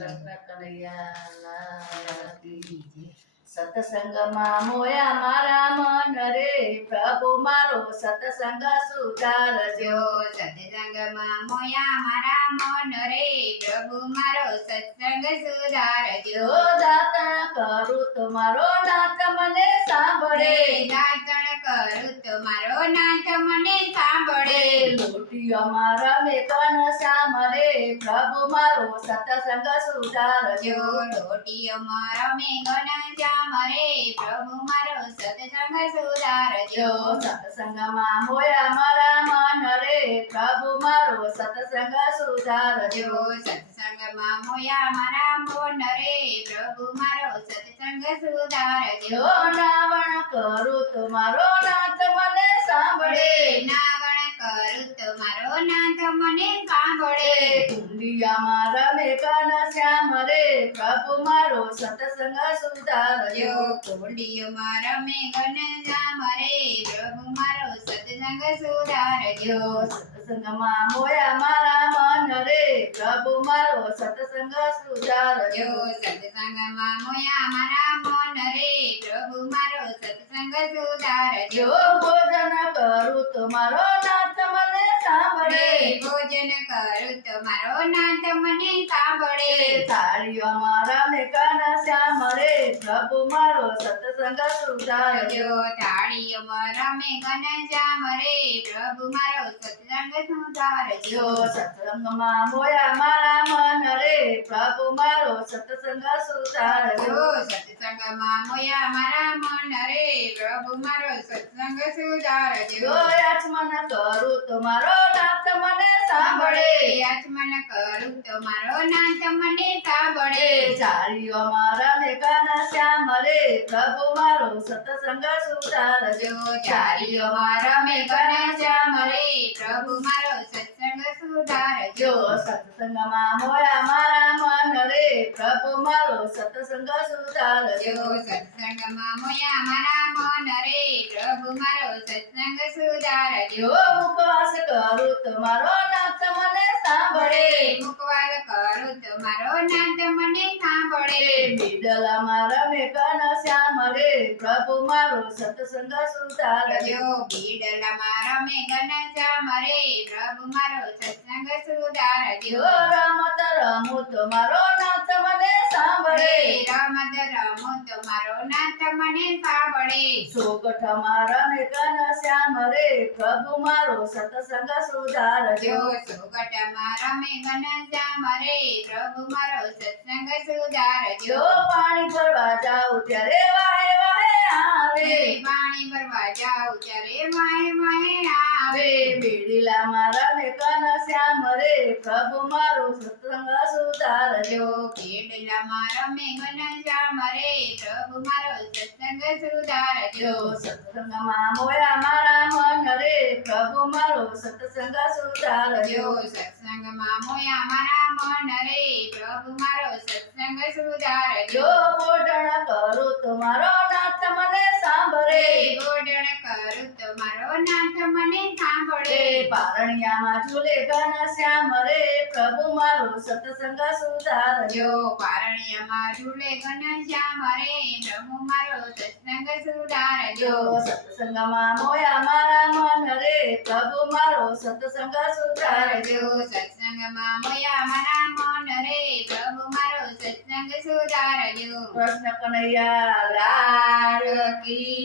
કૃષ્ણ કનૈયા લાલ કી. સત્સંગમાં મોયા મારા મન રે, પ્રભુ મારો સત્સંગ સુધારજો. સત્સંગમાં મોયા મારા મન રે, પ્રભુ મારો સત્સંગ સુધારજો. જો દાતણ કરું તો મારો નાથ મને સાંભળે, દાતણ કરું તો મારો નાથ મને સાંભળે. લોટીઓ મારા મેકન શ્યામ રે, પ્રભુ મારો સત્સંગ સુધારજો. લોટીઓ મારા મેઘન શ્યામ રે, પ્રભુ મારો સત્સંગ સુધારજો. સત્સંગમાં મોયા મારા મન રે, પ્રભુ મારો સત્સંગ સુધારજો. સત્સંગમાં મોયા મારા મન રે, પ્રભુ મારો સત્સંગ સુધારજો. જો નાવણ કરું તો મારો નાથ મને સાંભળે, નાવણ કરું તો મારો નાથ મને સાંભળે. કુંડિયામાં રમે કન શ્યામ રે, પ્રભુ મારો સત્સંગ સુધારજો. કુંડીઓમાં રમે ઘન શ્યામ રે, પ્રભુ મારો સત્સંગ સુધારજો. સત્સંગમાં મોયા મારા મન રે, પ્રભુ મારો સત્સંગ સુધારજો. સત્સંગમાં મોયા મારા મન રે, પ્રભુ મારો સત્સંગ સુધારજો. જો ભોજન કરું તો મારો નાથ મને સાંભળે, ભોજન કરું તો મારો નાથ મને સાંભળે. થાળીઓમાં રમે કન શ્યામ રે, પ્રભુ મારો સત્સંગ સુધારજો. થાળીઓમાં રમે ઘન શ્યામ રે, પ્રભુ મારો સત્સંગ સુધારજો. સત્સંગમાં મોયા મારા મન રે, પ્રભુ મારો સત્સંગ સુધારજો. સત્સંગમાં મોયા મારા મન રે, પ્રભુ મારો સત્સંગ સુધારજો. જો આચમન કરું તો મારો નાથ મને સાંભળે, આચમન કરું તો મારો નાથ મને સાંભળે. ચારીઓમાં રમે કન શ્યામ રે, પ્રભુ મારો સત્સંગ સુધારજો. ચારીઓમાં રમે ઘન શ્યામ રે, પ્રભુ મારો સત્સંગ સુધારજો. સત્સંગમાં મોયા મારા મન રે, પ્રભુ મારો સત્સંગ સુધારજો. સત્સંગમાં મોયા મારા મન રે, પ્રભુ મારો સત્સંગ સુધારજો. જો ઉપવાસ કરું તો મારો નાથ મને સાંભળે, મુખવાસ કરું તો મારો નાથ મને સાંભળે. બીડલામાં રમે કન શ્યામ રે, પ્રભુ મારો સત્સંગ સુધારજો. બીડલામાં રમે ઘન શ્યામ રે, પ્રભુ મારો સત્સંગ સુધારજો. જો રમત રમું તો મારો નાથ મને સાંભળે, રમત રમું તો મારો નાથ મને સાંભળે. સોગઠમાં રમે કન શ્યામ રે, પ્રભુ મારો સત્સંગ સુધારજો. સોગઠમાં રમે ઘન શ્યામ રે, પ્રભુ મારો સત્સંગ સુધારજો. જો પાણી ભરવા જાઉં ત્યારે વાહે વાહે આવે, પાણી ભરવા જાઉં ત્યારે માહે માહે આવે. બીડીલામાં રમે કન શ્યામ રે, પ્રભુ મારો સત્સંગ સુધારજો. ખેડલામાં રમે ઘન શ્યામ રે, પ્રભુ મારો સત્સંગ સુધારજો. સત્સંગમાં મોયા મારા મન રે, પ્રભુ મારો સત્સંગ સુધારજો. સત્સંગમાં મોયા મારા મન રે, પ્રભુ મારો સત્સંગ સુધારજો. જો ભોજન કરું તો મારો નાથ મને સાંભળે, ભોજન કરું તો મારો નાથ મને સાંભળે. પારણિયામાં ઝૂલે ઘન શ્યામ રે, પ્રભુ મારો સત્સંગ સુધારજો. પારણિયામાં ઝૂલે ઘન શ્યામ રે, પ્રભુ મારો સત્સંગ સુધારજો. સત્સંગમાં મોયા મારા મન રે, પ્રભુ મારો સત્સંગ સુધારજો. સત્સંગમાં મોયા મારા મન રે, પ્રભુ મારો સત્સંગ સુધારજો. કૃષ્ણ કનૈયા લાલ કી.